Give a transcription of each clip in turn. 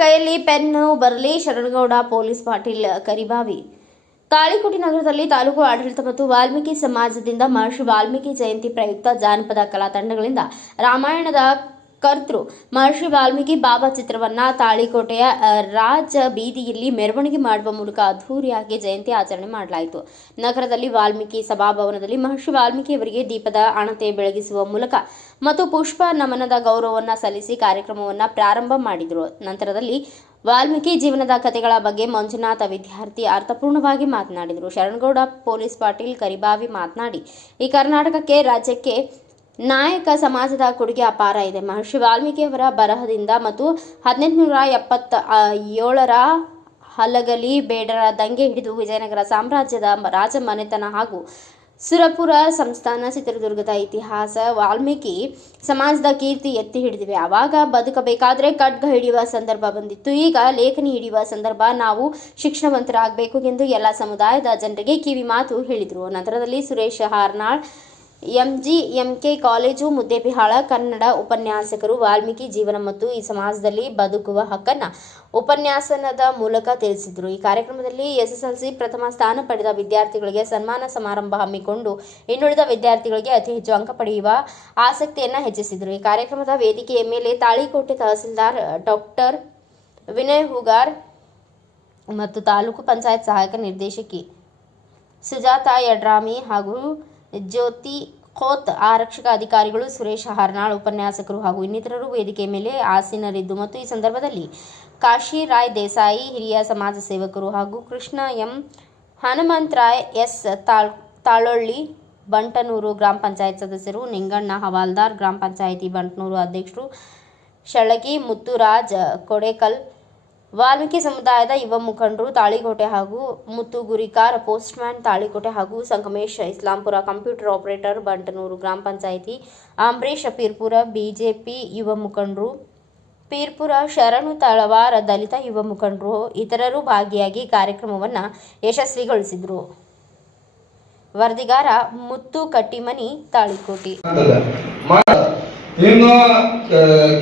ಕೈಯಲ್ಲಿ ಪೆನ್ನು, ಬರಲಿ, ಶರಣಗೌಡ, ಪೊಲೀಸ್ ಪಾಟೀಲ್, ಕರಿಬಾವಿ. ತಾಳಿಕೋಟೆ ನಗರದಲ್ಲಿ ತಾಲೂಕು ಆಡಳಿತ ಮತ್ತು ವಾಲ್ಮೀಕಿ ಸಮಾಜದಿಂದ ಮಹರ್ಷಿ ವಾಲ್ಮೀಕಿ ಜಯಂತಿ ಪ್ರಯುಕ್ತ ಜಾನಪದ ಕಲಾ ತಂಡಗಳಿಂದ ರಾಮಾಯಣದ ಕರ್ತೃ. ಮಹರ್ಷಿ ವಾಲ್ಮೀಕಿ ಬಾಬಾ ಚಿತ್ರವನ್ನ ತಾಳಿಕೋಟೆಯ ರಾಜ ಬೀದಿಯಲ್ಲಿ ಮೆರವಣಿಗೆ ಮಾಡುವ ಮೂಲಕ ಅದ್ಧೂರಿಯಾಗಿ ಜಯಂತಿ ಆಚರಣೆ ಮಾಡಲಾಯಿತು. ನಗರದಲ್ಲಿ ವಾಲ್ಮೀಕಿ ಸಭಾಭವನದಲ್ಲಿ ಮಹರ್ಷಿ ವಾಲ್ಮೀಕಿಯವರಿಗೆ ದೀಪದ ಅಣತೆ ಬೆಳಗಿಸುವ ಮೂಲಕ ಮತ್ತು ಪುಷ್ಪ ನಮನದ ಗೌರವವನ್ನು ಸಲ್ಲಿಸಿ ಕಾರ್ಯಕ್ರಮವನ್ನು ಪ್ರಾರಂಭ ಮಾಡಿದರು. ನಂತರದಲ್ಲಿ ವಾಲ್ಮೀಕಿ ಜೀವನದ ಕಥೆಗಳ ಬಗ್ಗೆ ಮಂಜುನಾಥ ವಿದ್ಯಾರ್ಥಿ ಅರ್ಥಪೂರ್ಣವಾಗಿ ಮಾತನಾಡಿದರು. ಶರಣಗೌಡ, ಪೊಲೀಸ್ ಪಾಟೀಲ್, ಕರಿಬಾವಿ ಮಾತನಾಡಿ, ಈ ಕರ್ನಾಟಕಕ್ಕೆ, ರಾಜ್ಯಕ್ಕೆ ನಾಯಕ ಸಮಾಜದ ಕೊಡುಗೆ ಅಪಾರ ಇದೆ. ಮಹರ್ಷಿ ವಾಲ್ಮೀಕಿಯವರ ಬರಹದಿಂದ ಮತ್ತು ಹದಿನೆಂಟುನೂರ ಎಪ್ಪತ್ತ ಏಳರ ಹಲಗಲಿ ಬೇಡರ ದಂಗೆ ಹಿಡಿದು ವಿಜಯನಗರ ಸಾಮ್ರಾಜ್ಯದ ರಾಜಮನೆತನ ಹಾಗೂ ಸುರಪುರ ಸಂಸ್ಥಾನ ಚಿತ್ರದುರ್ಗದ ಇತಿಹಾಸ ವಾಲ್ಮೀಕಿ ಸಮಾಜದ ಕೀರ್ತಿ ಎತ್ತಿ ಹಿಡಿದಿವೆ. ಆವಾಗ ಬದುಕಬೇಕಾದ್ರೆ ಖಡ್ಗ ಹಿಡಿಯುವ ಸಂದರ್ಭ ಬಂದಿತ್ತು. ಈಗ ಲೇಖನಿ ಹಿಡಿಯುವ ಸಂದರ್ಭ ನಾವು ಶಿಕ್ಷಣವಂತರಾಗಬೇಕು ಎಂದು ಎಲ್ಲ ಸಮುದಾಯದ ಜನರಿಗೆ ಕಿವಿ ಮಾತು ಹೇಳಿದರು. ನಂತರದಲ್ಲಿ Suresh Harnal MG, MK college, Muddebihal, Kannada ಉಪನ್ಯಾಸಕರು ವಾಲ್ಮೀಕಿ ಜೀವನ ಮತ್ತು ಈ ಸಮಾಜದಲ್ಲಿ ಬದುಕುವ ಹಕ್ಕನ್ನು ಉಪನ್ಯಾಸನದ ಮೂಲಕ ತಿಳಿಸಿದರು. ಈ ಕಾರ್ಯಕ್ರಮದಲ್ಲಿ ಎಸ್ಎಸ್ಎಲ್ಸಿ ಪ್ರಥಮ ಸ್ಥಾನ ಪಡೆದ ವಿದ್ಯಾರ್ಥಿಗಳಿಗೆ ಸನ್ಮಾನ ಸಮಾರಂಭ ಹಮ್ಮಿಕೊಂಡು ಇನ್ನುಳಿದ ವಿದ್ಯಾರ್ಥಿಗಳಿಗೆ ಅತಿ ಹೆಚ್ಚು ಅಂಕ ಪಡೆಯುವ ಆಸಕ್ತಿಯನ್ನು ಹೆಚ್ಚಿಸಿದರು. ಈ ಕಾರ್ಯಕ್ರಮದ ವೇದಿಕೆಯ ಮೇಲೆ ತಾಳಿಕೋಟೆ ತಹಸೀಲ್ದಾರ್ ಡಾಕ್ಟರ್ ವಿನಯ್ ಹುಗಾರ್ ಮತ್ತು ತಾಲೂಕು ಪಂಚಾಯತ್ ಸಹಾಯಕ ನಿರ್ದೇಶಕಿ ಸುಜಾತಾ ಯಡ್ರಾಮಿ ಹಾಗೂ ಜ್ಯೋತಿ ಖೋತ್ ಆರಕ್ಷಕ ಅಧಿಕಾರಿಗಳು ಸುರೇಶ್ ಹಾರ್ನಾಳ್, ಉಪನ್ಯಾಸಕರು ಹಾಗೂ ಇನ್ನಿತರರು ವೇದಿಕೆ ಮೇಲೆ ಆಸೀನರಿದ್ದು ಮತ್ತು ಈ ಸಂದರ್ಭದಲ್ಲಿ ಕಾಶಿ ರಾಯ್ ದೇಸಾಯಿ, ಹಿರಿಯ ಸಮಾಜ ಸೇವಕರು ಹಾಗೂ ಕೃಷ್ಣ ಎಂ. ಹನುಮಂತರಾಯ್, ಎಸ್. ತಾಳ್, ತಾಳೊಳ್ಳಿ, ಬಂಟನೂರು ಗ್ರಾಮ ಪಂಚಾಯತ್ ಸದಸ್ಯರು, ನಿಂಗಣ್ಣ ಹವಾಲ್ದಾರ್, ಗ್ರಾಮ ಪಂಚಾಯಿತಿ ಬಂಟನೂರು ಅಧ್ಯಕ್ಷರು ಶಳಗಿ ಮುತ್ತುರಾಜ್, ಕೊಡೇಕಲ್ ವಾಲ್ಮೀಕಿ ಸಮುದಾಯದ ಯುವ ಮುಖಂಡರು ತಾಳಿಕೋಟೆ ಹಾಗೂ ಮುತ್ತುಗುರಿಕಾರ್ ಪೋಸ್ಟ್ಮ್ಯಾನ್ ತಾಳಿಕೋಟೆ ಹಾಗೂ ಸಂಗಮೇಶ್, ಇಸ್ಲಾಂಪುರ ಕಂಪ್ಯೂಟರ್ ಆಪರೇಟರ್, ಬಂಟನೂರು ಗ್ರಾಮ ಪಂಚಾಯಿತಿ, ಅಂಬರೀಷ್, ಪೀರ್ಪುರ ಬಿಜೆಪಿ ಯುವ ಮುಖಂಡರು, ಪೀರ್ಪುರ ಶರಣು ತಳವಾರ ದಲಿತ ಯುವ ಮುಖಂಡರು ಇತರರು ಭಾಗಿಯಾಗಿ ಕಾರ್ಯಕ್ರಮವನ್ನು ಯಶಸ್ವಿಗೊಳಿಸಿದರು. ವರದಿಗಾರ ಮುತ್ತು ಕಟ್ಟಿಮನಿ ತಾಳಿಕೋಟೆ ಇನ್ನು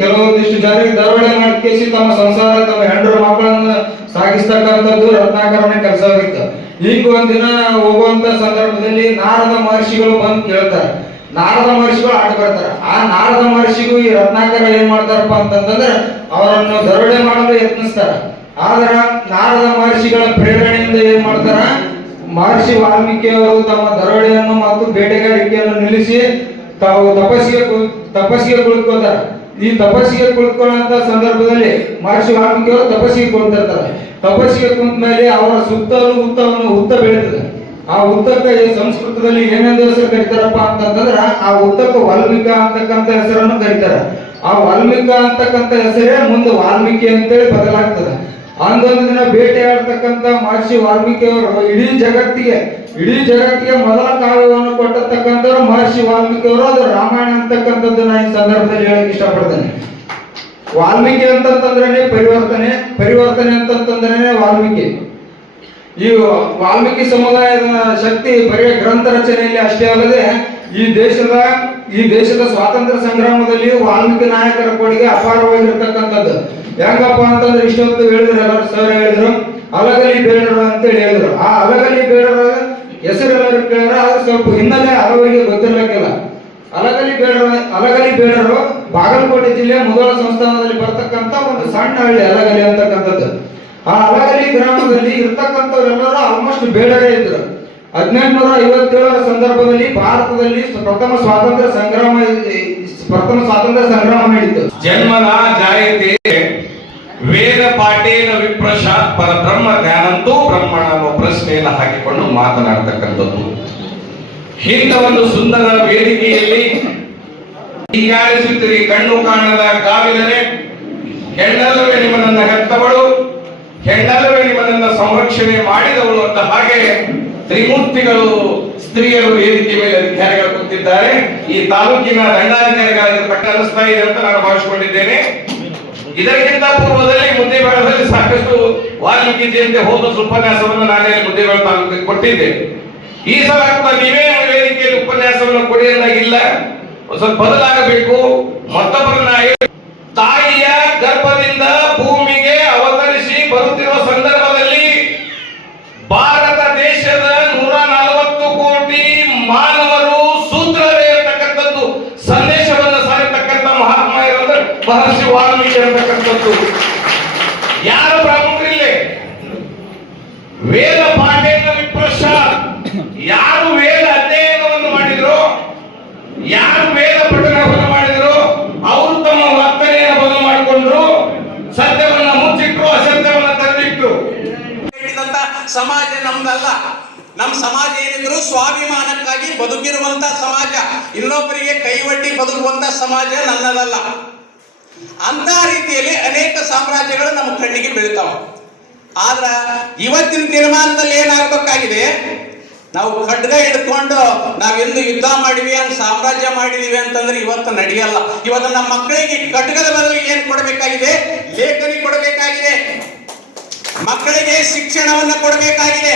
ಕೆಲವೊಂದಿಷ್ಟು ಜನರಿಗೆ ದರೋಡೆ ಮಾಡಿಸಿ ತಮ್ಮ ಸಂಸಾರ, ತಮ್ಮ ಹೆಂಡರು, ಮಕ್ಕಳನ್ನ ಸಾಗಿಸ್ತಕ್ಕಂಥದ್ದು ರತ್ನಾಕರಣ ಕೆಲಸವಾಗಿತ್ತು. ಈಗ ಒಂದಿನ ಹೋಗುವಂತ ಸಂದರ್ಭದಲ್ಲಿ ನಾರದ ಮಹರ್ಷಿಗಳು ಬಂದು ಕೇಳ್ತಾರೆ. ನಾರದ ಮಹರ್ಷಿಗಳು ಆಟ ಬರ್ತಾರೆ ಆ ನಾರದ ಮಹರ್ಷಿಗೂ ಈ ರತ್ನಾಕರ ಏನ್ ಮಾಡ್ತಾರಪ್ಪ ಅಂತಂದ್ರೆ ಅವರನ್ನು ದರೋಡೆ ಮಾಡಲು ಯತ್ನಿಸ್ತಾರ. ಆದ್ರ ನಾರದ ಮಹರ್ಷಿಗಳ ಪ್ರೇರಣೆಯಿಂದ ಏನ್ ಮಾಡ್ತಾರ? ಮಹರ್ಷಿ ವಾಲ್ಮೀಕಿ ಅವರು ತಮ್ಮ ದರೋಡೆಯನ್ನು ಮತ್ತು ಬೇಟೆಗಾರಿಕೆಯನ್ನು ನಿಲ್ಲಿಸಿ ತಾವು ತಪಸ್ಸಿಗೆ ತಪಸ್ಸಿಗೆ ಕುಳಿತುಕೊಳ್ತಾರೆ ಈ ತಪಸ್ಸಿಗೆ ಕುಳಿತುಕೊಳ್ಳುವಂತ ಸಂದರ್ಭದಲ್ಲಿ ಮಹರ್ಷಿ ವಾಲ್ಮೀಕಿ ಅವರು ತಪಸ್ಸಿಗೆ ಕುಳಿತಿರ್ತಾರೆ ತಪಸ್ಸಿಗೆ ಕುಂತ ಮೇಲೆ ಅವರ ಸುತ್ತಲೂ ಹುತ್ತವನ್ನು ಹುತ್ತ ಬೆಳೀತದೆ ಆ ಹುತ್ತಕ್ಕೆ ಸಂಸ್ಕೃತದಲ್ಲಿ ಏನೆಂದು ಹೆಸರು ಕರೀತಾರಪ್ಪ ಅಂತಂದ್ರೆ ಆ ಹುತ್ತಕ್ಕೆ ವಾಲ್ಮೀಕ ಅಂತಕ್ಕಂಥ ಹೆಸರನ್ನು ಕರೀತಾರೆ. ಆ ವಾಲ್ಮೀಕ ಅಂತಕ್ಕಂಥ ಹೆಸರೇ ಮುಂದೆ ವಾಲ್ಮೀಕಿ ಅಂತೇಳಿ ಬದಲಾಗ್ತದೆ. ಅಂದೊಂದು ದಿನ ಬೇಟೆಯಾಡ್ತಕ್ಕಂಥ ಮಹರ್ಷಿ ವಾಲ್ಮೀಕಿ ಅವರು ಇಡೀ ಜಗತ್ತಿಗೆ ಇಡೀ ಜಗತ್ತಿಗೆ ಮೊದಲ ಕಾವ್ಯವನ್ನು ಕೊಟ್ಟತಕ್ಕಂಥವ್ರು ಮಹರ್ಷಿ ವಾಲ್ಮೀಕಿ ಅವರು ಅದು ರಾಮಾಯಣ ಅಂತಕ್ಕಂಥದ್ದು ನಾನು ಈ ಸಂದರ್ಭದಲ್ಲಿ ಹೇಳಕ್ ಇಷ್ಟಪಡ್ತೇನೆ. ವಾಲ್ಮೀಕಿ ಅಂತಂತಂದ್ರೆ ಪರಿವರ್ತನೆ ಪರಿವರ್ತನೆ ಅಂತಂತಂದ್ರೆ ವಾಲ್ಮೀಕಿ. ಈ ವಾಲ್ಮೀಕಿ ಸಮುದಾಯದ ಶಕ್ತಿ ಬರೀ ಗ್ರಂಥ ರಚನೆಯಲ್ಲಿ ಅಷ್ಟೇ ಅಲ್ಲದೆ, ಈ ದೇಶದ ಈ ದೇಶದ ಸ್ವಾತಂತ್ರ್ಯ ಸಂಗ್ರಾಮದಲ್ಲಿ ವಾಲ್ಮೀಕಿ ನಾಯಕರ ಕೊಡುಗೆ ಅಪಾರವಾಗಿರ್ತಕ್ಕಂಥದ್ದು. ಹೆಂಗಪ್ಪ ಅಂತಂದ್ರೆ ಇಷ್ಟೊತ್ತು ಹೇಳಿದ್ರು ಎಲ್ಲರೂ, ಸರ್ ಹೇಳಿದ್ರು, ಅಲಗಲಿ ಬೇಡರು ಅಂತೇಳಿ ಹೇಳಿದ್ರು. ಆ ಅಲಗಲಿ ಬೇಡರ ಹೆಸರು ಎಲ್ಲರೂ ಕೇಳಿದ್ರೆ ಸ್ವಲ್ಪ ಹಿನ್ನೆಲೆ ಹಲವರಿಗೆ ಗೊತ್ತಿರ್ಲಿಕ್ಕಿಲ್ಲ. ಅಲಗಲಿ ಬೇಡರು ಅಲಗಲಿ ಬೇಡರು ಬಾಗಲಕೋಟೆ ಜಿಲ್ಲೆಯ ಮೊದಲ ಸಂಸ್ಥಾನದಲ್ಲಿ ಬರ್ತಕ್ಕಂಥ ಒಂದು ಸಣ್ಣ ಹಳ್ಳಿ ಅಲಗಲಿ ಅಂತಕ್ಕಂಥದ್ದು. ಆ ಅಲಗಲಿ ಗ್ರಾಮದಲ್ಲಿ ಇರ್ತಕ್ಕಂಥವರೆಲ್ಲರೂ ಆಲ್ಮೋಸ್ಟ್ ಬೇಡರೇ ಇದ್ರು. ಹದಿನೆಂಟುನೂರ ಐವತ್ತೇಳರ ಸಂದರ್ಭದಲ್ಲಿ ಭಾರತದಲ್ಲಿ ಪ್ರಥಮ ಸ್ವಾತಂತ್ರ್ಯ ಸಂಗ್ರಾಮ, ಪ್ರಥಮ ಸ್ವಾತಂತ್ರ್ಯ ಸಂಗ್ರಾಮ ನಡೀತು ಜನ್ಮನ ಜಾಯತೆ ವೇದ ಪಾಠೇನ ವಿಪ್ರಶಾತ್ ಪರಬ್ರಹ್ಮ ಜ್ಞಾನಂತೂ ಬ್ರಹ್ಮಣ ಅನ್ನೋ ಪ್ರಶ್ನೆಯನ್ನು ಹಾಕಿಕೊಂಡು ಮಾತನಾಡ್ತಕ್ಕಂಥದ್ದು. ಇಂಥ ಒಂದು ಸುಂದರ ವೇದಿಕೆಯಲ್ಲಿ ಹೀಗಾರಿಸುತ್ತಿರಿ, ಕಣ್ಣು ಕಾಣದ ಕಾವಿದರೆ, ಹೆಣ್ಣಲ್ಲವೇ ನಿಮ್ಮನ್ನ ಹೆತ್ತವಳು, ಹೆಣ್ಣಲ್ಲವೇ ನಿಮ್ಮನ್ನ ಸಂರಕ್ಷಣೆ ಮಾಡಿದವಳು ಅಂತ ಹಾಗೆ ತ್ರಿಮೂರ್ತಿಗಳು ಸ್ತ್ರೀಯರು ವೇದಿಕೆ ಮೇಲೆ ಅಧಿಕಾರಿಗಳು ಕೂತಿದ್ದಾರೆ. ಈ ತಾಲೂಕಿನ ದಂಡಾಧಿಕಾರಿಗಳಾಗಿ ಪಟ್ಟ ಅನಿಸ್ತಾ ಇದೆ ಅಂತ ನಾನು ಭಾವಿಸಿಕೊಂಡಿದ್ದೇನೆ. ಇದಕ್ಕಿಂತ ಪೂರ್ವದಲ್ಲಿ ಮುದ್ದೇಬೇಳದಲ್ಲಿ ಸಾಕಷ್ಟು ವಾಲ್ಮೀಕಿ ಜಯಂತಿ ಹೋದ ಉಪನ್ಯಾಸವನ್ನು ನಾನೇ ಮುದ್ದೇಬೇಳ ತಾಲೂಕಿಗೆ ಕೊಟ್ಟಿದ್ದೆ. ಈ ಸಲ ಕೂಡ ನೀವೇ ವೇದಿಕೆಯಲ್ಲಿ ಉಪನ್ಯಾಸವನ್ನು ಕೊಡಿ ಇಲ್ಲ ಸ್ವಲ್ಪ ಬದಲಾಗಬೇಕು. ಮತ್ತೊಬ್ಬರನ್ನ ತಾಯಿಯ ಗರ್ಭದಿಂದ ಅಂತಕ್ಕಂಥದ್ದು ಯಾರು ಪ್ರಮುಖರಿಲ್ಲಿ ವೇದ ಪಾಠೇಂದ್ರ ವಿಪ್ರಶ ಯಾರು ವೇದ ಅಧ್ಯಯನವನ್ನು ಮಾಡಿದ್ರು, ಯಾರು ವೇದ ಪಠಣವನ್ನು ಮಾಡಿದ್ರು, ಅವರು ತಮ್ಮ ವರ್ತನೆಯನ್ನು ಬದಲು ಮಾಡಿಕೊಂಡ್ರು, ಸತ್ಯವನ್ನ ಮುಚ್ಚಿಟ್ಟು ಅಸತ್ಯವನ್ನ ಹೇಳಿದಂತ ಸಮಾಜ ನಮ್ದಲ್ಲ. ನಮ್ಮ ಸಮಾಜ ಏನಿದ್ರು ಸ್ವಾಭಿಮಾನಕ್ಕಾಗಿ ಬದುಕಿರುವಂತ ಸಮಾಜ. ಇನ್ನೊಬ್ಬರಿಗೆ ಕೈವಟ್ಟಿ ಬದುಕುವಂತ ಸಮಾಜ ನನ್ನದಲ್ಲ. ಅಂತ ರೀತಿಯಲ್ಲಿ ಅನೇಕ ಸಾಮ್ರಾಜ್ಯಗಳು ನಮ್ಮ ಕಣ್ಣಿಗೆ ಬೀಳ್ತಾವ. ಆದ್ರ ಇವತ್ತಿನ ತೀರ್ಮಾನದಲ್ಲಿ ಏನಾಗಬೇಕಾಗಿದೆ? ನಾವು ಖಡ್ಗ ಹಿಡ್ಕೊಂಡು ನಾವೆಂದು ಯುದ್ಧ ಮಾಡಿವಿ ಅಂತ ಸಾಮ್ರಾಜ್ಯ ಮಾಡಿದೀವಿ ಅಂತಂದ್ರೆ ಇವತ್ತು ನಡೆಯಲ್ಲ. ಇವತ್ತು ನಮ್ಮ ಮಕ್ಕಳಿಗೆ ಖಡ್ಗದ ಬದಲಿಗೆ ಏನ್ ಕೊಡಬೇಕಾಗಿದೆ? ಲೇಖನಿ ಕೊಡಬೇಕಾಗಿದೆ. ಮಕ್ಕಳಿಗೆ ಶಿಕ್ಷಣವನ್ನು ಕೊಡಬೇಕಾಗಿದೆ.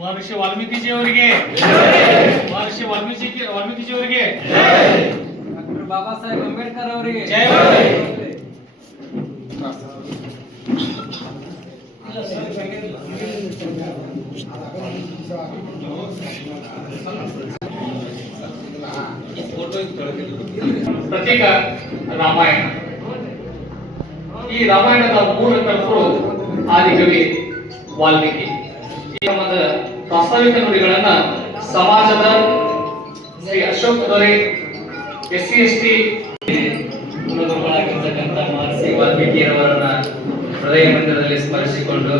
ಮಹರ್ಷಿ ವಾಲ್ಮೀಕಿಜಿಯವರಿಗೆ. ಮಹರ್ಷಿ ವಾಲ್ಮೀಕಿ ವಾಲ್ಮೀಕಿಜಿಯವರಿಗೆ. ಡಾಕ್ಟರ್ ಬಾಬಾ ಸಾಹೇಬ್ ಅಂಬೇಡ್ಕರ್ ಅವರಿಗೆ. ಜೈ ಪ್ರತೀಕ ರಾಮಾಯಣ. ಈ ರಾಮಾಯಣದ ಮೂಲ ಕಲ್ಪರು ಆದಿಕವಿ ವಾಲ್ಮೀಕಿ. ಈ ಸಂಬಂಧ ಪ್ರಾಸ್ತಾವಿಕ ನುಡಿಗಳನ್ನ ಸಮಾಜದ Shri Ashok Dore S C S T ಕುಲಗುರುಗಳಾಗಿರ್ತಕ್ಕಂಥ Maharshi ವಾಲ್ಮೀಕಿಯವರನ್ನ ಹೃದಯ ಮಂದಿರದಲ್ಲಿ ಸ್ಮರಿಸಿಕೊಂಡು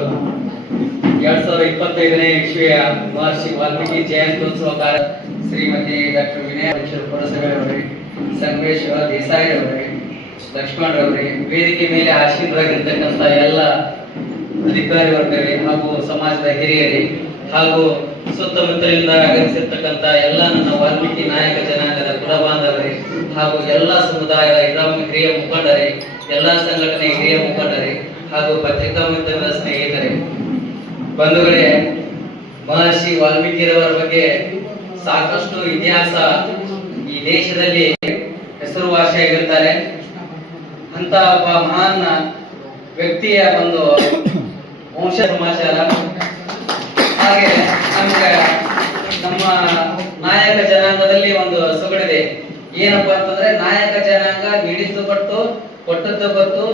ಎರಡ್ ಸಾವಿರದ ಇಪ್ಪತ್ತೈದನೇ ಇಸ್ವಿಯ ಮಹರ್ಷಿ ವಾಲ್ಮೀಕಿ ಜಯಂತ್ಯೋತ್ಸವ ಶ್ರೀಮತಿ ಡಾಕ್ಟರ್ ವಿನಯ ಪುರಸಭೆ ಅವರೇ ಸಂಗಮೇಶ್ವರ ದೇಸಾಯಿ ಅವರೇ ಲಕ್ಷ್ಮಣ್ ಅವರೇ ವೇದಿಕೆ ಮೇಲೆ ಆಶೀರ್ವರಾಗಿರ್ತಕ್ಕಂಥ ಎಲ್ಲ ಅಧಿಕಾರಿ ವರ್ಗರೇ ಹಾಗೂ ಸಮಾಜದ ಹಿರಿಯರೇ ಹಾಗೂ ಸುತ್ತಮುತ್ತಲಿಂದ ಆಗಮಿಸಿರ್ತಕ್ಕಂಥ ಎಲ್ಲ ನನ್ನ ವಾಲ್ಮೀಕಿ ನಾಯಕ ಜನಾಂಗದ ಕುಲ ಬಾಂಧವರೇ ಹಾಗೂ ಎಲ್ಲ ಸಮುದಾಯದ ಇಡಂ ಹಿರಿಯ ಮುಖಂಡರೇ, ಎಲ್ಲ ಸಂಘಟನೆ ಹಿರಿಯ ಮುಖಂಡರೇ ಹಾಗೂ ಪತ್ರಿಕಾ ಮಾಧ್ಯಮದ ಸ್ನೇಹಿತರೇ. ಬಂಧುಗಳೇ, ಮಹರ್ಷಿ ವಾಲ್ಮೀಕಿರವರ ಬಗ್ಗೆ ಸಾಕಷ್ಟು ಇತಿಹಾಸ ಈ ದೇಶದಲ್ಲಿ ಹೆಸರುವಾಸಿಯಾಗಿರ್ತಾರೆ. ಅಂತ ಒಬ್ಬ ಮಹಾನ್ ವ್ಯಕ್ತಿಯ ಒಂದು ವಂಶ ಸಮಾಚಾರ. ಹಾಗೆ ನಮ್ಗೆ ನಮ್ಮ ನಾಯಕ ಜನಾಂಗದಲ್ಲಿ ಒಂದು ಸೊಗಡಿದೆ ಏನಪ್ಪಾ ಅಂತಂದ್ರೆ ನಾಯಕ ಜನಾಂಗ ಹಿಡಿದು ಕೊಟ್ಟು ಕೊಟ್ಟದ್ದು ಗೊತ್ತು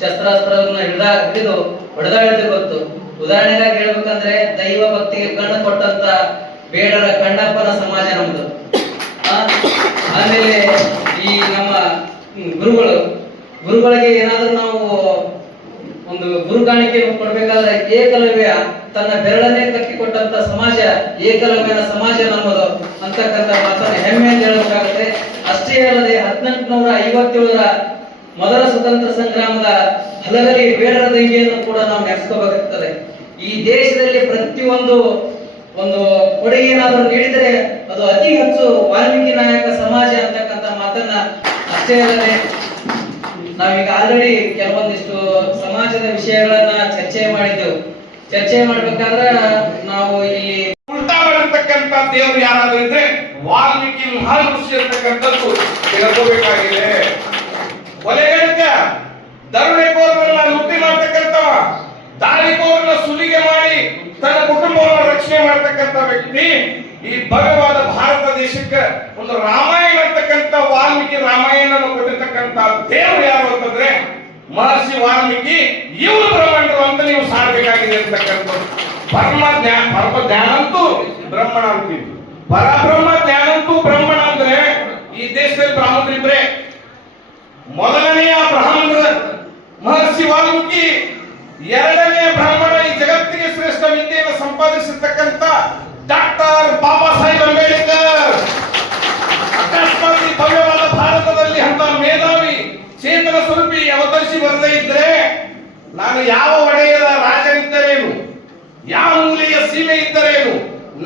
ಶಸ್ತ್ರಾಸ್ತ್ರವನ್ನ ಹಿಡಿದ ಹಿಡಿದು ಹೊಡೆದಾಡಿದ್ದು ಗೊತ್ತು. ಉದಾಹರಣೆಗಾಗಿ ಹೇಳ್ಬೇಕಂದ್ರೆ ದೈವ ಭಕ್ತಿಗೆ ಕಣ್ಣು ಕೊಟ್ಟಂತ ಬೇಡರ ಕಣ್ಣಪ್ಪನ ಸಮಾಜ ನಮ್ದು. ಆಮೇಲೆ ಈ ನಮ್ಮ ಗುರುಗಳು, ಗುರುಗಳಿಗೆ ಏನಾದ್ರೂ ನಾವು ಒಂದು ಗುರು ಕಾಣಿಕೆ ಕೊಡ್ಬೇಕಾದ್ರೆ ಏಕಲವ್ಯ ತನ್ನ ಬೆರಳನ್ನೇ ಕಟ್ಟಿಕೊಟ್ಟಂತ ಸಮಾಜ, ಏಕಲವ್ಯನ ಸಮಾಜ ನಮ್ಮದು ಅಂತಕ್ಕಂಥ ಹೆಮ್ಮೆ ಅಂತ ಹೇಳಬೇಕಾಗುತ್ತೆ. ಅಷ್ಟೇ ಅಲ್ಲದೆ ಹದಿನೆಂಟುನೂರ ಐವತ್ತೇಳರ ಮೊದಲ ಸ್ವತಂತ್ರ ಸಂಗ್ರಾಮದ ಹಲಗಲಿ ಬೇಡರ ದಂಗೆಯನ್ನು ಕೂಡ ನಾವು ನೆನೆಸ್ಕೋಬೇಕಾಗ್ತದೆ ಈ ದೇಶದಲ್ಲಿ ಪ್ರತಿಯೊಂದು ಒಂದು ಕೊಡುಗೆ ಏನಾದರೂ ನೀಡಿದರೆ ಅದು ಅತಿ ಹೆಚ್ಚು ವಾಲ್ಮೀಕಿ ನಾಯಕ ಸಮಾಜ ಅಂತಕ್ಕಂಥ ಮಾತನ್ನ ಅಷ್ಟೇ ಅಲ್ಲದೆ ನಾವೀಗ ಆಲ್ರೆಡಿ ಕೆಲವೊಂದಿಷ್ಟು ಸಮಾಜದ ವಿಷಯಗಳನ್ನ ಚರ್ಚೆ ಮಾಡಿದ್ದೆವು. ಚರ್ಚೆ ಮಾಡ್ಬೇಕಂದ್ರ ನಾವು ಇಲ್ಲಿ ಉಲ್ಟಾ ದೇವರು ಯಾರಾದ್ರೂ ಇದ್ರೆ ವಾಲ್ಮೀಕಿ ಮಹರ್ಷಿ ಅಂತಕ್ಕಂಥದ್ದು ತಿಳ್ಕೋಬೇಕಾಗಿದೆ. ಕೊಲೆಗಡಕ ದರೋಡೆಕೋರರನ್ನ ಲುಟ್ಟಿ ಮಾಡ್ತಕ್ಕಂಥವ ದಾರಿಕೋರನ್ನ ಸುಲಿಗೆ ಮಾಡಿ ತನ್ನ ಕುಟುಂಬವನ್ನು ರಕ್ಷಣೆ ಮಾಡ್ತಕ್ಕಂಥ ವ್ಯಕ್ತಿ ಈ ಭಗವಾದ ಭಾರತ ದೇಶಕ್ಕೆ ಒಂದು ರಾಮಾಯಣ ಅಂತಕ್ಕಂಥ ವಾಲ್ಮೀಕಿ ರಾಮಾಯಣ ಕೊಟ್ಟಿರ್ತಕ್ಕಂಥ ದೇವರು ಯಾರು ಅಂತಂದ್ರೆ ಮಹರ್ಷಿ ವಾಲ್ಮೀಕಿ, ಇವರು ಬ್ರಹ್ಮಣರು ಅಂತ ನೀವು ಸಾರಬೇಕಾಗಿದೆ ಅಂತಕ್ಕಂಥದ್ದು. ಪರಮ ಜ್ಞಾನ ಪರಮ ಜ್ಞಾನ ಬ್ರಹ್ಮಣ ಅಂತೀವಿ ಪರಬ್ರಹ್ಮ ಜ್ಞಾನ ಅಂತೂ ಬ್ರಹ್ಮಣ ಅಂದ್ರೆ ಈ ದೇಶದಲ್ಲಿ ಬ್ರಾಹ್ಮಣರಿದ್ರೆ ಮೊದಲನೆಯ ಬ್ರಾಹ್ಮಣರ ಮಹರ್ಷಿ ವಾಲ್ಮೀಕಿ, ಎರಡನೇ ಬ್ರಾಹ್ಮಣ ಈ ಜಗತ್ತಿಗೆ ಶ್ರೇಷ್ಠ ವಿದ್ಯೆಯನ್ನು ಸಂಪಾದಿಸಿರ್ತಕ್ಕಂಥ ಡಾಕ್ಟರ್ ಬಾಬಾ ಸಾಹೇಬ್ ಅಂಬೇಡ್ಕರ್ ಅಕಸ್ಮಾತ್ ಈ ಭವ್ಯವಾದ ಭಾರತದಲ್ಲಿ ಅಂತ ಮೇಧಾವಿ ಚೇತನ ಅವತರಿಸಿ ಬರದೇ ಇದ್ರೆ ನಾನು ಯಾವ ಒಡೆಯದ ರಾಜನಿದ್ದರೇನು? ಯಾವ ಮೂಲೆಯ ಸೀಮೆ ಇದ್ದರೇನು?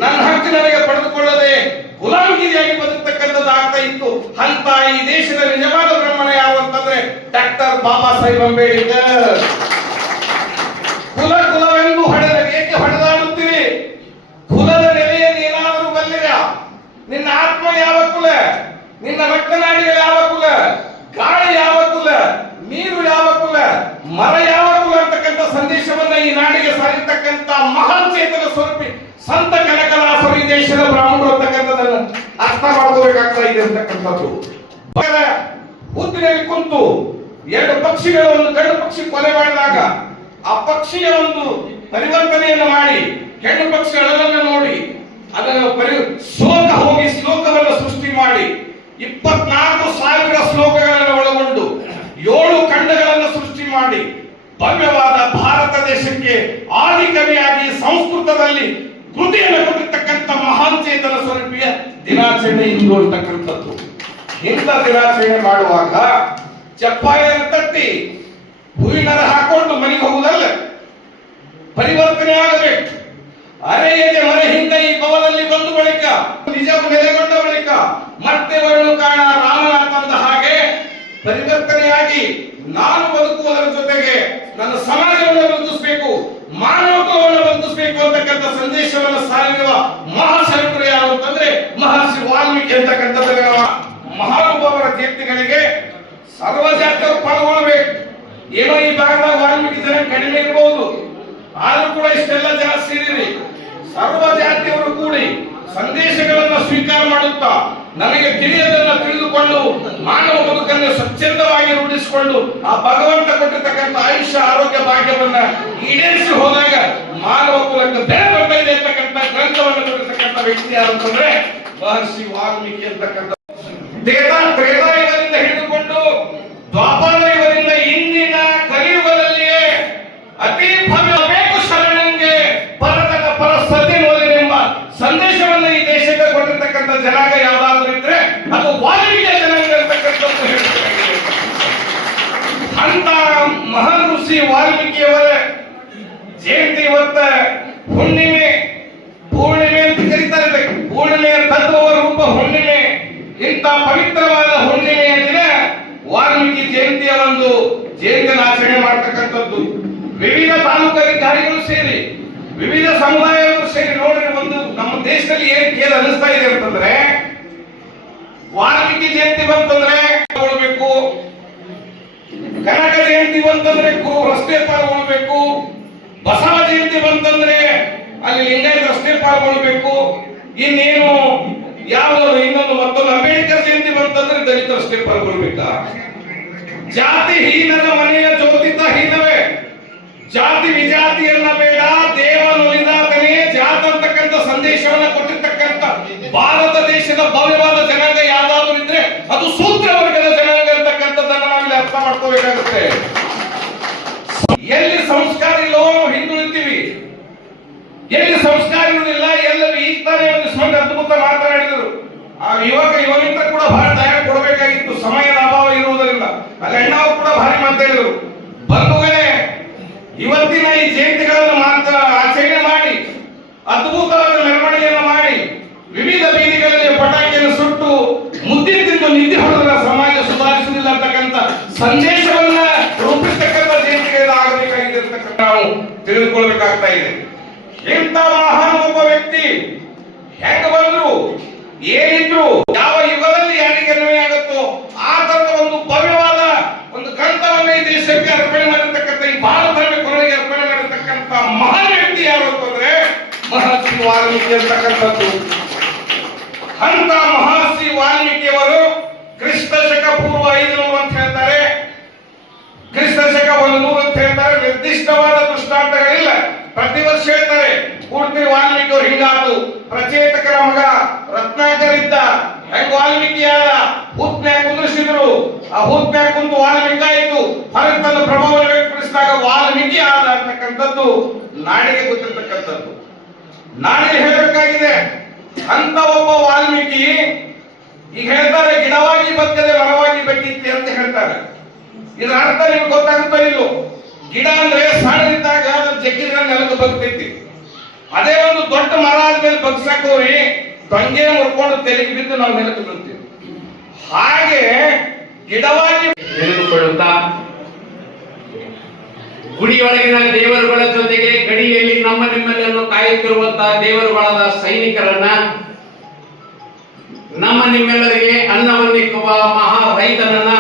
ನನ್ನ ಹಕ್ಕು ನನಗೆ ಪಡೆದುಕೊಳ್ಳದೆ ಗುಲಾಮಗಿರಿಯಾಗಿ ಬದುಕ್ತಕ್ಕಂಥದ್ದು ಆಗ್ತಾ ಇತ್ತು. ಅಂತ ಈ ದೇಶದ ನಿಜವಾದ ಬ್ರಹ್ಮಣ ಯಾರು ಅಂತಂದ್ರೆ ಡಾಕ್ಟರ್ ಬಾಬಾ ಸಾಹೇಬ್ ಅಂಬೇಡ್ಕರ್. ಕುಲ ಕುಲವೆಂದು ಹೊಡೆದ ಏಕೆ ಹೊಡೆದಾಡುತ್ತೀರಿ ಕುಲದ ನೆಲೆಯನ್ನು ಏನಾದರೂ ಬಲ್ಲಿರ ನಿನ್ನ ಆತ್ಮ ಯಾವ ಕುಲ ನಿನ್ನ ರಕ್ತನಾಡಿಗಳು ಯಾವ ಕುಲ ಗಾಳಿ ಯಾವ ಕುಲ ನೀರು ಯಾವ ಕುಲ ಮರ ಯಾವ ಕುಲ ಅಂತಕ್ಕಂಥ ಸಂದೇಶವನ್ನ ಈ ನಾಡಿಗೆ ಸಾರಿ ಮಹಾನ್ ಚೇತನ ಸ್ವರೂಪಿ ಸಂತ ಕನಕದಾಸರು ಈ ದೇಶದ ಬ್ರಾಹ್ಮಣರು ಅಂತಕ್ಕಂಥದ್ದನ್ನು ಅರ್ಥ ಮಾಡ್ಕೋಬೇಕಾಗ್ತಾ ಇದೆ ಅಂತಕ್ಕಂಥದ್ದು. ಹುದ್ದಿನಲ್ಲಿ ಕುಂತು ಎರಡು ಪಕ್ಷಿಗಳ ಒಂದು ಗಂಡು ಪಕ್ಷಿ ಕೊಲೆ ಮಾಡಿದಾಗ ಆ ಪಕ್ಷಿಯ ಒಂದು ಪರಿವರ್ತನೆಯನ್ನು ಮಾಡಿ ಹೆಣ್ಣು ಪಕ್ಷಿಗಳನ್ನ ನೋಡಿ ಅದನ್ನು ಪರಿ ಶ್ಲೋಕ ಹೋಗಿ ಶ್ಲೋಕವನ್ನು ಸೃಷ್ಟಿ ಮಾಡಿ ಇಪ್ಪತ್ನಾಲ್ಕು ಸಾವಿರ ಶ್ಲೋಕಗಳನ್ನು ಒಳಗೊಂಡು ಏಳು ಖಂಡಗಳನ್ನು ಸೃಷ್ಟಿ ಮಾಡಿ ಭವ್ಯವಾದ ಭಾರತ ದೇಶಕ್ಕೆ ಆದಿಕವಿಯಾಗಿ ಸಂಸ್ಕೃತದಲ್ಲಿ ಕೃತಿಯನ್ನು ಕೊಟ್ಟಿರ್ತಕ್ಕಂಥ ಮಹಾನ್ ಚೇತನ ಸ್ವರೂಪಿಯ ದಿನಾಚರಣೆ ಇಂದು ಅಂತಕ್ಕಂಥದ್ದು. ಇಂಥ ದಿನಾಚರಣೆ ಮಾಡುವಾಗ ಚಪ್ಪಾಳೆಯನ್ನು ತಟ್ಟಿ ಹೂವಿನರ ಹಾಕೊಂಡು ಮನೆಗೆ ಹೋಗುವುದಲ್ಲ, ಪರಿವರ್ತನೆ ಆಗಬೇಕು. ಅರೆಯದೆ ಮನೆ ಹಿಂದೆ ಈ ಭವನದಲ್ಲಿ ಬಂದು ಬಳಿಕ, ನಿಜವು ನೆಲೆಗೊಂಡ ಬಳಿಕ ಮತ್ತೆ ಬರಲು ಕಾರಣ ರಾಮನಾಥ ಅಂದ ಹಾಗೆ ಪರಿವರ್ತನೆಯಾಗಿ ನಾನು ಬದುಕುವುದರ ಜೊತೆಗೆ ನನ್ನ ಸಮಾಜವನ್ನು ಬಂಧಿಸಬೇಕು ಮಾನವತ್ವವನ್ನು ಬಂಧಿಸಬೇಕು ಅಂತಕ್ಕಂಥ ಸಂದೇಶವನ್ನು ಸಾರಿರುವ ಮಹಾಶಂಕರು ಯಾರು ಅಂತಂದ್ರೆ ಮಹರ್ಷಿ ವಾಲ್ಮೀಕಿ ಅಂತಕ್ಕಂಥದ್ದು ಮಹಾನುಭಾವರ ಕೀರ್ತಿಗಳಿಗೆ ಸರ್ವ ಪಾಲ್ಗೊಳ್ಳಬೇಕು. ಏನೋ ಈ ಭಾಗದಾಗ ವಾಲ್ಮೀಕಿ ಜನ ಕಡಿಮೆ ಇರಬಹುದು ಆದ್ರೂ ಕೂಡ ಇಷ್ಟೆಲ್ಲ ಜನ ಸೇರಿರಿ ಸರ್ವ ಜಾತಿಯವರು ಕೂಡಿ ಸಂದೇಶಗಳನ್ನು ಸ್ವೀಕಾರ ಮಾಡುತ್ತಾ, ನಮಗೆ ತಿಳಿಯದನ್ನ ತಿಳಿದುಕೊಂಡು ಮಾನವ ಬದುಕನ್ನು ಸ್ವಚ್ಛಂದವಾಗಿ ರೂಢಿಸಿಕೊಂಡು ಆ ಭಗವಂತ ಕೊಟ್ಟಿರ್ತಕ್ಕಂಥ ಆಯುಷ್ಯ ಆರೋಗ್ಯ, ಭಾಗ್ಯವನ್ನ ಈಡೇರಿಸಿ ಹೋದಾಗ ಮಾನವ ಕುಲಕ್ಕೆ ಬೆಲೆ ಬರ್ತಾ ಇದೆ ಅಂತಕ್ಕಂಥ ಗ್ರಂಥವನ್ನು ಕೊಟ್ಟಿರ್ತಕ್ಕಂಥ ವ್ಯಕ್ತಿ ಯಾರು ಅಂತಂದ್ರೆ ಮಹರ್ಷಿ ವಾಲ್ಮೀಕಿ ಅಂತಕ್ಕಂಥ. ತ್ರೇತಾ ತ್ರೇತಾಯುಗದಿಂದ ಹಿಡಿದುಕೊಂಡು ದ್ವಾಪರ ಯುಗದಿಂದ ಇಂದಿನ ಕಲಿಯುಗದಲ್ಲಿಯೇ ಅತಿ ಭವ್ಯ ಬೇಕು ಶರಣಂಗೆ ಪರತಕ ಪರ ಸತಿ ಎಂಬ ಸಂದೇಶವನ್ನು ಈ ದೇಶಕ್ಕೆ ಕೊಟ್ಟಿರ್ತಕ್ಕಂಥ ಜನಾಂಗ ಯಾವ್ದಾದ್ರೂ ಇದ್ರೆ ಅದು ವಾಲ್ಮೀಕಿಯ ಜನಾಂಗ ಇರ್ತಕ್ಕಂಥದ್ದು ಹೇಳ್ಬೇಕಾಗಿದೆ ಅಂತ ಮಹಾನ್ ಋಷಿ ವಾಲ್ಮೀಕಿಯವರ, ಜಯಂತಿ ಇವತ್ತ ಹುಣ್ಣಿಮೆ, ಪೂರ್ಣಿಮೆ ಅಂತ ಕರೀತಾರೆ ಇದಕ್ಕೆ. ಪೂರ್ಣಿಮೆಯ ತತ್ವವ ರೂಪ, ಹುಣ್ಣಿಮೆ ಇಂಥ ಪವಿತ್ರವಾದ ಹುಣ್ಣಿಮೆಯ ದಿನ ವಾಲ್ಮೀಕಿ ಜಯಂತಿಯ ಒಂದು ಜಯಂತಿಯನ್ನು ಆಚರಣೆ ಮಾಡತಕ್ಕಂಥದ್ದು ವಿವಿಧ ತಾಲೂಕು ಅಧಿಕಾರಿಗಳು ಸೇರಿ, ವಿವಿಧ ಸಮುದಾಯಗಳು ಸೇರಿ ನೋಡಿದ್ರೆ ಒಂದು ನಮ್ಮ ದೇಶದಲ್ಲಿ ಏನ್ ಕೇಳ ಅನಿಸ್ತಾ ಇದೆ ಅಂತಂದ್ರೆ, ವಾಲ್ಮೀಕಿ ಜಯಂತಿ ಬಂತಂದ್ರೆ ಕನಕ ಜಯಂತಿ ಬಂತಂದ್ರೆ ಕು- ರಸ್ತೆ ಪಾಲ್ಗೊಳ್ಬೇಕು. ಬಸವ ಜಯಂತಿ ಬಂತಂದ್ರೆ ಅಲ್ಲಿ ಲಿಂಗಾಯತ ರಸ್ತೆ ಪಾಲ್ಗೊಳ್ಬೇಕು. ಇನ್ನೇನು ಯಾವ ಇನ್ನೊಂದು ಮತ್ತೊಂದು ಅಂಬೇಡ್ಕರ್ ಜಯಂತಿ ಬಂತಂದ್ರೆ ದಲಿತ ರಸ್ತೆ ಪಾಲ್ಗೊಳ್ಬೇಕಾ? ಜಾತಿ ಹೀನದ ಮನೆಯ ಜ್ಯೋತಿತ ಹೀನವೇ ಜಾತಿ ವಿಜಾತಿಯನ್ನ ಬೇಡ ದೇವನುಲಿದಾತನೇ ಜಾತ ಅಂತಕ್ಕಂಥ ಸಂದೇಶವನ್ನ ಕೊಟ್ಟಿರ್ತಕ್ಕಂಥ ಭಾರತ ದೇಶದ ಭವ್ಯವಾದ ಜನಾಂಗ ಯಾವ್ದಾದ್ರು ಇದ್ರೆ ಅದು ಸೂತ್ರ ವರ್ಗದ ಜನಾಂಗ ಅಂತಕ್ಕಂಥದ್ದನ್ನ ನಾವಿಲ್ಲಿ ಅರ್ಥ ಎಲ್ಲಿ ಸಂಸ್ಕಾರ ಇಲ್ಲವೋ ನಾವು ಹಿಂದುಳಿತೀವಿ ಎಲ್ಲಿ ಸಂಸ್ಕಾರ ಇರುವುದಿಲ್ಲ, ಎಲ್ಲರೂ ಈಗ ಒಂದು ಸ್ವಂತ ಅದ್ಭುತ ಮಾತನಾಡಿದರು. ಆ ಯುವಕ ಯುವಮಿತ್ರ ಕೂಡ ಬಹಳ ದಯ ಕೊಡಬೇಕಾಗಿತ್ತು. ಸಮಯದ ಅಭಾವ ಇರುವುದರಿಂದ. ಅಲ್ಲಿ ಅಣ್ಣಾವು ಕೂಡ ಭಾರಿ ಮಾತಾಡಿದರು ಬಂಧುಗಳೇ ಇವತ್ತಿನ ಈ ಜಯಂತಿಗಳನ್ನು ಮಾತ್ರ ಆಚರಣೆ ಮಾಡಿ ಅದ್ಭುತವಾದ ಮೆರವಣಿಗೆಯನ್ನು ಮಾಡಿ ವಿವಿಧ ಬೀದಿಗಳಲ್ಲಿ ಪಟಾಕಿಯನ್ನು ಸುಟ್ಟು ಮುದ್ದೆ ತಿಂದು ನಿದ್ದೆ ಹೊಡೆದ ಸಮಾಜ ಸುಧಾರಿಸುವುದಿಲ್ಲ ಅಂತಕ್ಕಂಥ ಸಂದೇಶವನ್ನ ರೂಪಿಸ್ತಕ್ಕಂಥ ಜಯಂತಿಗಳು ಆಗಬೇಕಾಗಿದೆ ಅಂತಕ್ಕಂಥ ನಾವು ತಿಳಿದುಕೊಳ್ಬೇಕಾಗ್ತಾ ಇದೆ. ಇಂಥ ಮಹಾನ್ ಒಬ್ಬ ವ್ಯಕ್ತಿ ಹೆಂಗ ಬಂದ್ರು, ಏನಿದ್ರು, ಯಾವ ಯುಗದಲ್ಲಿ ಯಾರಿಗೆ ಅನ್ವಯ ಆಗುತ್ತೋ, ಆ ತರದ ಒಂದು ಭವ್ಯವಾದ ಒಂದು ಗ್ರಂಥವನ್ನ ಈ ದೇಶಕ್ಕೆ ಅರ್ಪಣೆ ಮಾಡಿರ್ತಕ್ಕಂಥ, ಈ ಭಾರತ ಕೊರಳಿಗೆ ಅರ್ಪಣೆ ಮಾಡಿರ್ತಕ್ಕಂಥ ಮಹಾನ್ ವ್ಯಕ್ತಿ ಯಾರು ಅಂತಂದ್ರೆ ಮಹರ್ಷಿ ವಾಲ್ಮೀಕಿ ಅಂತಕ್ಕಂಥದ್ದು. ಅಂತ ಮಹರ್ಷಿ ವಾಲ್ಮೀಕಿಯವರು ಕ್ರಿಸ್ತ ಶಕ ಪೂರ್ವ ಐದುನೂರು ಅಂತ ಹೇಳ್ತಾರೆ. ಕ್ರಿಸ್ತ ಶಕ ಒಂದು ನೂರು ಅಂತ ಹೇಳ್ತಾರೆ. ನಿರ್ದಿಷ್ಟವಾದ ದೃಷ್ಟಾಂತಗಳಿಲ್ಲ. ಪ್ರತಿ ವರ್ಷ ಹೇಳ್ತಾರೆ, ಪೂರ್ತಿ ವಾಲ್ಮೀಕಿ ಅವ್ರು ಹಿಂಗಾತು ಪ್ರಚೇತಕರ ಮಗ ರತ್ನಾಕರ್ ಇದ್ದ ಹೆಂಗ್ ವಾಲ್ಮೀಕಿ ಆದ? ಹೂತ್ನ್ಯಾಗ ಕುಂದ್ರಿಸಿದ್ರು. ಆ ಹೂತ್ ಕುಂತು ವಾಲ್ಮೀಕಿ ಆಯ್ತು. ಹೊರಗೆ ತನ್ನ ಪ್ರಭಾವವನ್ನು ವ್ಯಕ್ತಪಡಿಸಿದಾಗ ವಾಲ್ಮೀಕಿ ಆದ ಅಂತಕ್ಕಂಥದ್ದು ನಾಡಿಗೆ ಗೊತ್ತಿರ್ತಕ್ಕಂಥದ್ದು. ನಾಡಿಗೆ ಹೇಳಬೇಕಾಗಿದೆ, ಅಂತ ಒಬ್ಬ ವಾಲ್ಮೀಕಿ ಈಗ ಹೇಳ್ತಾರೆ, ಗಿಡವಾಗಿ ಬಗ್ಗದೆ ಮರವಾಗಿ ಬಗ್ಗಿತ್ತೆ ಅಂತ ಹೇಳ್ತಾರೆ. ಇದರ ಅರ್ಥ ನಿಮ್ಗೆ ಗೊತ್ತಾಗುತ್ತೋ ಇಲ್ಲೋ? ಗಿಡ ಅಂದ್ರೆ ಸಣ್ಣದಿದ್ದಾಗ ಜಗ್ಗಿದ್ರೆ ನೆಲಕ್ಕೆ ಬಗ್ತೈತಿ. ಅದೇ ಒಂದು ದೊಡ್ಡ ಮರ ಆದ್ಮೇಲೆ ಬಗ್ಸಕ್ ಹೋಗಿ ಟೊಂಗೆ ಮುರ್ಕೊಂಡು ತೆಲಿಗೆ ಬಿದ್ದು ನಾವು ನೆಲಕ್ಕೆ ಬೀಳ್ತೀವಿ. ಹಾಗೆ ಗಿಡವಾಗಿ ತಿಳಿದುಕೊಳ್ಳುತ್ತಾ ಗುಡಿಯೊಳಗಿನ ದೇವರುಗಳ ಜೊತೆಗೆ ಗಡಿಯಲ್ಲಿ ನಮ್ಮ ನಿಮ್ಮನ್ನು ಕಾಯುತ್ತಿರುವಂತಹ ದೇವರುಗಳಾದ ಸೈನಿಕರನ್ನ ನಮ್ಮ ನಿಮ್ಮೆಲ್ಲರಿಗೆ ಅನ್ನವನ್ನಿಕ್ಕುವ ಮಹಾ ರೈತನನ್ನ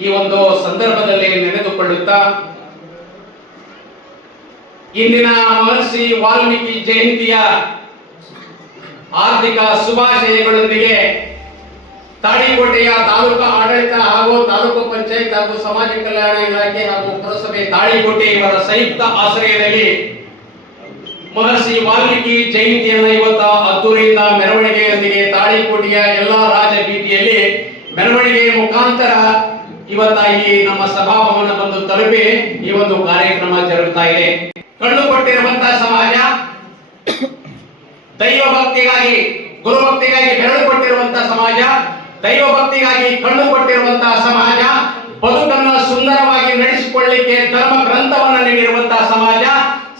ಈ ಒಂದು ಸಂದರ್ಭದಲ್ಲಿ ನೆನೆದುಕೊಳ್ಳುತ್ತಾ, ಇಂದಿನ ಮಹರ್ಷಿ ವಾಲ್ಮೀಕಿ ಜಯಂತಿಯ ಆರ್ಥಿಕ ಶುಭಾಶಯಗಳೊಂದಿಗೆ ತಾಳಿಕೋಟೆಯ ತಾಲೂಕು ಆಡಳಿತ ಹಾಗೂ ತಾಲೂಕು ಪಂಚಾಯತ್ ಹಾಗೂ ಸಮಾಜ ಕಲ್ಯಾಣ ಇಲಾಖೆ ಹಾಗೂ ಪುರಸಭೆ ತಾಳಿಕೋಟೆ ಇವರ ಸಂಯುಕ್ತ ಆಶ್ರಯದಲ್ಲಿ ಮಹರ್ಷಿ ವಾಲ್ಮೀಕಿ ಜಯಂತಿಯನ್ನ ಇವತ್ತ ಅದ್ದೂರಿಯಿಂದ ಮೆರವಣಿಗೆಯೊಂದಿಗೆ ತಾಳಿಕೋಟೆಯ ಎಲ್ಲಾ ರಾಜ ಬೀದಿಯಲ್ಲಿ ಮೆರವಣಿಗೆ ಮುಖಾಂತರ ಇವತ್ತ ಈ ನಮ್ಮ ಸಭಾಭವನ ಬಂದು ತಲುಪಿ ಈ ಒಂದು ಕಾರ್ಯಕ್ರಮ ಜರುಗುತ್ತಾ ಇದೆ. ಕಣ್ಣು ಕೊಟ್ಟಿರುವಂತಹ ಸಮಾಜ ದೈವ ಭಕ್ತಿಗಾಗಿ, ಗುರು ಭಕ್ತಿಗಾಗಿ ಬೆರಳು ಕೊಟ್ಟಿರುವಂತಹ ಸಮಾಜ, ದೈವ ಭಕ್ತಿಗಾಗಿ ಕಣ್ಣು ಕೊಟ್ಟಿರುವಂತಹ ಸಮಾಜ, ಬದುಕನ್ನ ಸುಂದರವಾಗಿ ನಡೆಸಿಕೊಳ್ಳಿಕ್ಕೆ ಧರ್ಮ ಗ್ರಂಥವನ್ನ ನೀಡಿರುವಂತಹ ಸಮಾಜ,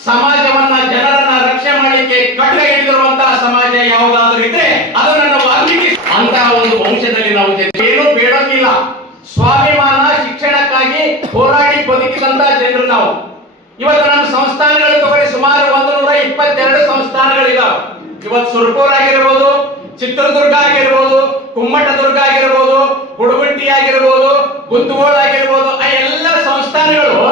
ಸಮಾಜವನ್ನ ಜನರನ್ನ ರಕ್ಷಣೆ ಮಾಡಲಿಕ್ಕೆ ಕಡ್ಲೆ ಹಿಡಿದಿರುವಂತಹ ಸಮಾಜ ಯಾವುದಾದ್ರೂ ಇದ್ರೆ ಅದನ್ನ ನಾವು ಅಂತಹ ಒಂದು ವಂಶದಲ್ಲಿ ನಾವು ಇವತ್ತು ನಮ್ಮ ಸಂಸ್ಥಾನಗಳು ತಗೊಳ್ಳಿ, ಸುಮಾರು ಒಂದು ನೂರ ಇಪ್ಪತ್ತೆರಡು ಸಂಸ್ಥಾನಗಳಿದಾವೆ. ಇವತ್ತು ಸುರ್ಪೂರ್ ಆಗಿರ್ಬೋದು, ಚಿತ್ರದುರ್ಗ ಆಗಿರ್ಬೋದು, ಕುಮ್ಮಟದುರ್ಗ ಆಗಿರ್ಬೋದು, ಹುಡುಗುಂಟಿ ಆಗಿರ್ಬೋದು, ಗುಂತಗೋಳ ಆಗಿರ್ಬೋದು, ಆ ಎಲ್ಲ ಸಂಸ್ಥಾನಗಳು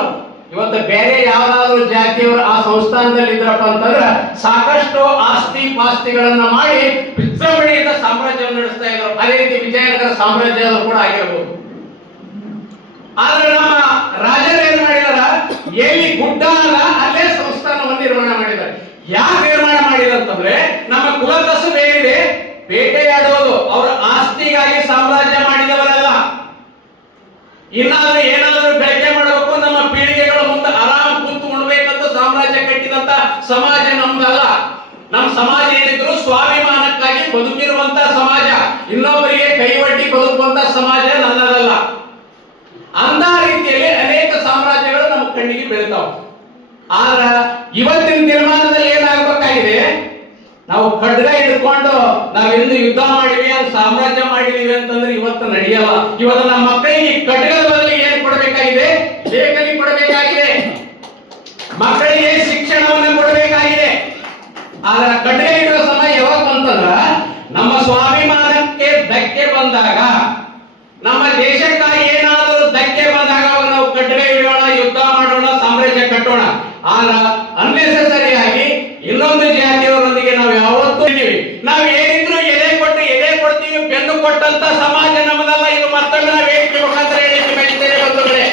ಇವತ್ತು ಬೇರೆ ಯಾವ್ದಾದ್ರು ಜಾತಿಯವರು ಆ ಸಂಸ್ಥಾನದಲ್ಲಿ ಇದ್ರಪ್ಪ ಅಂತಂದ್ರೆ ಸಾಕಷ್ಟು ಆಸ್ತಿ ಪಾಸ್ತಿಗಳನ್ನ ಮಾಡಿ ವಿಜೃಂಭಣೆಯಿಂದ ಸಾಮ್ರಾಜ್ಯವನ್ನು ನಡೆಸ್ತಾ ಇದ್ರು. ಅದೇ ರೀತಿ ವಿಜಯನಗರ ಸಾಮ್ರಾಜ್ಯ ಕೂಡ ಆಗಿರ್ಬೋದು. ಆದ್ರೆ ನಮ್ಮ ರಾಜರು ಏನ್ ಮಾಡಿದಾರ? ಎಲ್ಲಿ ಗುಡ್ಡ ಅಲ್ಲ ಅಲ್ಲೇ ಸಂಸ್ಥಾನವನ್ನು ನಿರ್ಮಾಣ ಮಾಡಿದ್ದಾರೆ. ಯಾಕೆ ನಿರ್ಮಾಣ ಮಾಡಿದಂತಂದ್ರೆ ನಮ್ಮ ಕುಲಕಸಬು ಏನಿದೆ ಬೇಟೆಯಾಡೋದು, ಅವರ ಆಸ್ತಿಗಾಗಿ ಸಾಮ್ರಾಜ್ಯ ಮಾಡಿದವರಲ್ಲ. ಇನ್ನಾದ್ರೂ ಏನಾದ್ರೂ ಗಳಿಕೆ ಮಾಡಬೇಕು, ನಮ್ಮ ಪೀಳಿಗೆಗಳ ಮುಂದೆ ಆರಾಮ್ ಕೂತು ಉಣ್ಬೇಕಂತ ಸಾಮ್ರಾಜ್ಯ ಕಟ್ಟಿದಂತ ಸಮಾಜ ನಮ್ದಲ್ಲ. ನಮ್ಮ ಸಮಾಜ ಏನಿದ್ರು ಸ್ವಾಭಿಮಾನಕ್ಕಾಗಿ ಬದುಕಿರುವಂತ ಸಮಾಜ ಇನ್ನೊಬ್ಬರಿಗೆ ಕೈವಟ್ಟಿ ಬದುಕುವಂತ ಸಮಾಜ ನನ್ನದಲ್ಲ ಅಂತ ರೀತಿಯಲ್ಲಿ ಅನೇಕ ಸಾಮ್ರಾಜ್ಯಗಳು ನಮ್ಮ ಕಣ್ಣಿಗೆ ಬೀಳ್ತಾವ. ಆದ್ರ ಇವತ್ತಿನ ತೀರ್ಮಾನದಲ್ಲಿ ಏನಾಗಬೇಕಾಗಿದೆ? ನಾವು ಖಡ್ಗ ಹಿಡ್ಕೊಂಡು ನಾವೆಂದು ಯುದ್ಧ ಮಾಡಿವಿ ಅಂತ, ಸಾಮ್ರಾಜ್ಯ ಮಾಡಿದೀವಿ ಅಂತಂದ್ರೆ ಇವತ್ತು ನಡೆಯಲ್ಲ. ಇವತ್ತು ನಮ್ಮ ಮಕ್ಕಳಿಗೆ ಖಡ್ಗದ ಬದಲು ಏನ್ ಕೊಡಬೇಕಾಗಿದೆ? ಲೇಖನಿ ಕೊಡಬೇಕಾಗಿದೆ. ಮಕ್ಕಳಿಗೆ ಶಿಕ್ಷಣವನ್ನು ಕೊಡಬೇಕಾಗಿದೆ. ಆದ್ರೆ ಖಡ್ಗ ಇಡುವ ಸಮಯ ಯಾವಾಗ ಬಂತಂದ್ರ ನಮ್ಮ ಸ್ವಾಭಿಮಾನಕ್ಕೆ ಧಕ್ಕೆ ಬಂದಾಗ, ನಮ್ಮ ದೇಶಕ್ಕಾಗಿ ಆದ್ರ ಅನ್ನೆಸೆಸರಿ ಆಗಿ ಇನ್ನೊಂದು ಜಾತಿಯವರೊಂದಿಗೆ ನಾವು ಯಾವತ್ತೂ ನಾವು ಏನಿದ್ರು ಎಲೆ ಕೊಟ್ಟು ಎಲೆ ಕೊಡ್ತೀವಿ, ಬೆನ್ನು ಕೊಟ್ಟಂತ ಸಮಾಜ ನಮ್ಮದಲ್ಲ. ಇದು ಮತ್ತೊಮ್ಮೆ ನಾವು ಏನ್ ಮುಖಾಂತರ ಹೇಳಿ ಬಯಸ್ತೇನೆ ಬಂಧುಗಳೇ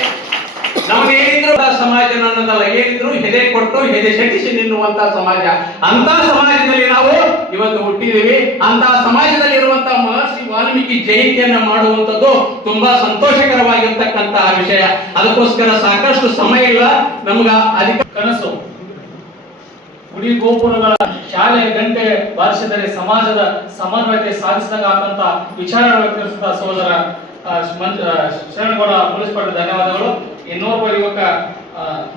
ನಾವು ಏನಿದ್ರು ಸಮಾಜ ನನ್ನದಲ್ಲ. ಏನಿದ್ರು ಹೆದೆ ಕೊಟ್ಟು ಹೆದೆ ಶಟಿಸಿ ನಿಲ್ಲುವಂತ ಸಮಾಜ. ಅಂತ ಸಮಾಜದಲ್ಲಿ ನಾವು ಇವತ್ತು ಹುಟ್ಟಿದೀವಿ ಅಂತ ಸಮಾಜದಲ್ಲಿ ಇರುವಂತಹ ವಾಲ್ಮೀಕಿ ಜಯಂತಿಯನ್ನ ಮಾಡುವಂತದ್ದು ತುಂಬಾ ಸಂತೋಷಕರವಾಗಿರ್ತಕ್ಕಂತಹ ವಿಷಯ. ಅದಕ್ಕೋಸ್ಕರ ಸಾಕಷ್ಟು ಸಮಯ ಇಲ್ಲ. ನಮ್ಗ ಅಧಿಕ ಕನಸು. ಗುಡಿ ಗೋಪುರಗಳ ಶಾಲೆ ಗಂಟೆ ಬಾರಿಸಿದರೆ ಸಮಾಜದ ಸಮನ್ವಯತೆ ಸಾಧಿಸಿದಾಗ ಆದಂತ ವಿಚಾರಗಳು ತಿಳಿಸಿದ ಸಹೋದರ ಶರಣಗೌಡ ಮುನಿಸ್ಪಾಟ ಧನ್ಯವಾದಗಳು. ಇನ್ನೊಬ್ಬ ಯುವಕ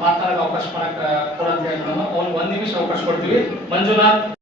ಮಾತನಾಡಕ್ಕೆ ಅವಕಾಶ ಮಾಡಕ್ಕೆ ಕೊಡಂತ ಅವ್ನಿಗೆ ಒಂದ್ ನಿಮಿಷ ಅವಕಾಶ ಕೊಡ್ತೀವಿ. ಮಂಜುನಾಥ್.